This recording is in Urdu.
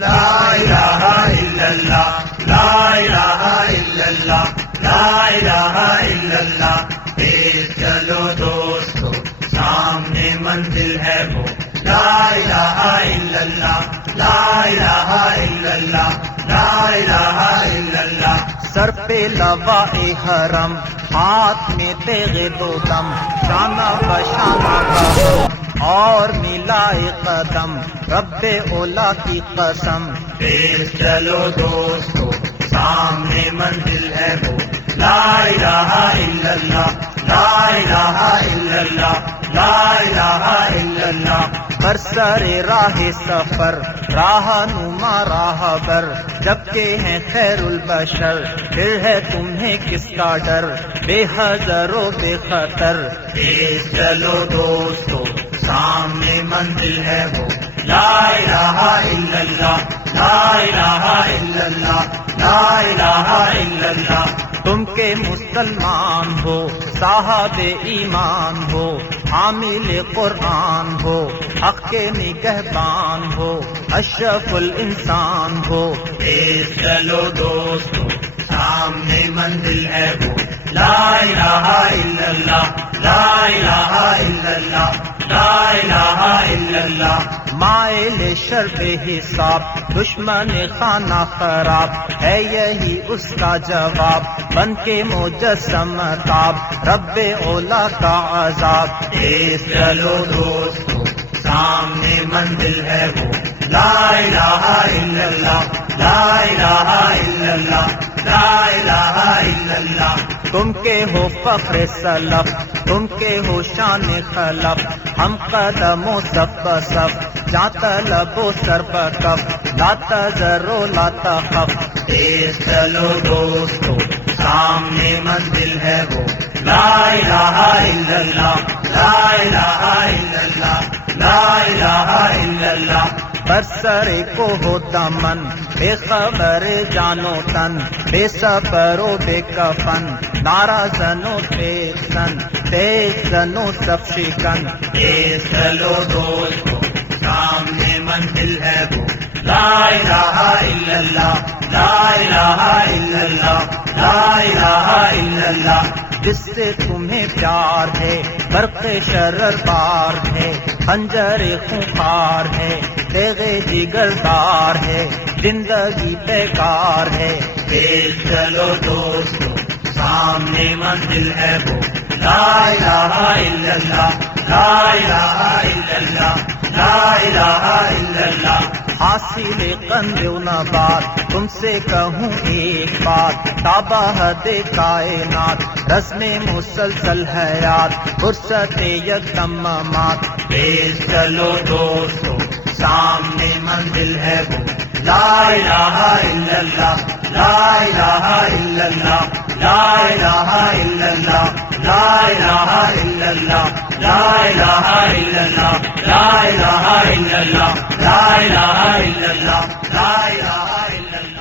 لا الہ الا اللہ، لا الہ الا اللہ، لا الہ الا اللہ۔ تیز چلو دوستو سامنے منزل ہے وہ، لا الہ الا اللہ، لا الہ الا اللہ، لا الہ الا اللہ۔ سر پہ لوائے حرم، ہاتھ میں تیغ دو دم، شانہ بشانہ بہم اور ملائے قدم، رب اولا کی قسم۔ تیز چلو دوستو سامنے منزل ہے وہ، لا الہ الا اللہ، لا الہ الا اللہ، لا الہ الا اللہ۔ برسر راہ سفر، راہ نما راہ بر، جبکہ ہیں خیر البشر، پھر ہے تمہیں کس کا ڈر، بے حذر و بے خطر۔ تیز چلو دوستو سامنے منزل ہے وہ، لا الہ الا اللہ، لا الہ الا اللہ، لا الہ الا اللہ۔ تم کے مسلمان ہو، صاحب ایمان ہو، حامل قرآن ہو، حق کے نگہبان ہو، اشرف الانسان ہو۔ تیز چلو دوستو سامنے منزل ہے وہ، لا الہ الا اللہ، لا الہ الا اللہ، لا الہ الا اللہ۔ مائل شرب حساب، دشمن خانہ خراب، ہے یہی اس کا جواب، بن کے مجسم تاب، رب اولا کا عذاب۔ تیز چلو دوستو سامنے منزل ہے وہ، لا الہ الا اللہ، لا الہ الا اللہ، لا الہ الا اللہ۔ تم کے ہو فخر سلف، تم کے ہو شان خلف، ہم قدم و سب بسف، جاں طلب و سر بکف، لا تذر و لا تخف۔ تیز چلو دوستو سامنے منزل ہے وہ، لا الہ الا اللہ، لا الہ الا اللہ، لا الہ الا اللہ۔ برسر کو ہو دمن، بے خبر جانو تن، بے صبر و بے کفن، ناراضن و تیز سن، تیز سن و سب شکن۔ تیز چلو دوستو سامنے منزل ہے وہ، لا الہ الا اللہ، لا الہ الا اللہ، لا الہ الا اللہ۔ جس سے تمہیں پیار ہے، برق شرر بار ہے، خنجر خونخوار ہے، تیغ جگر دار ہے، زندگی بیکار ہے۔ تیز چلو دوستو سامنے منزل ہے وہ، لا الہ الا اللہ، لا الہ الا اللہ، لا الہ الا اللہ۔ حاصل قند و نبات، تم سے کہوں ایک بات، تابہ دے کائنات، رسم مسلسل حیات، فرصت یکدم مات۔ تیز چلو دوستو سامنے منزل ہے وہ، لا الہ الا اللہ، لا الہ الا اللہ، لا الہ الا اللہ، لا الہ الا اللہ، لا الہ الا اللہ، لا الہ الا اللہ، لا الہ الا اللہ، لا الہ الا اللہ۔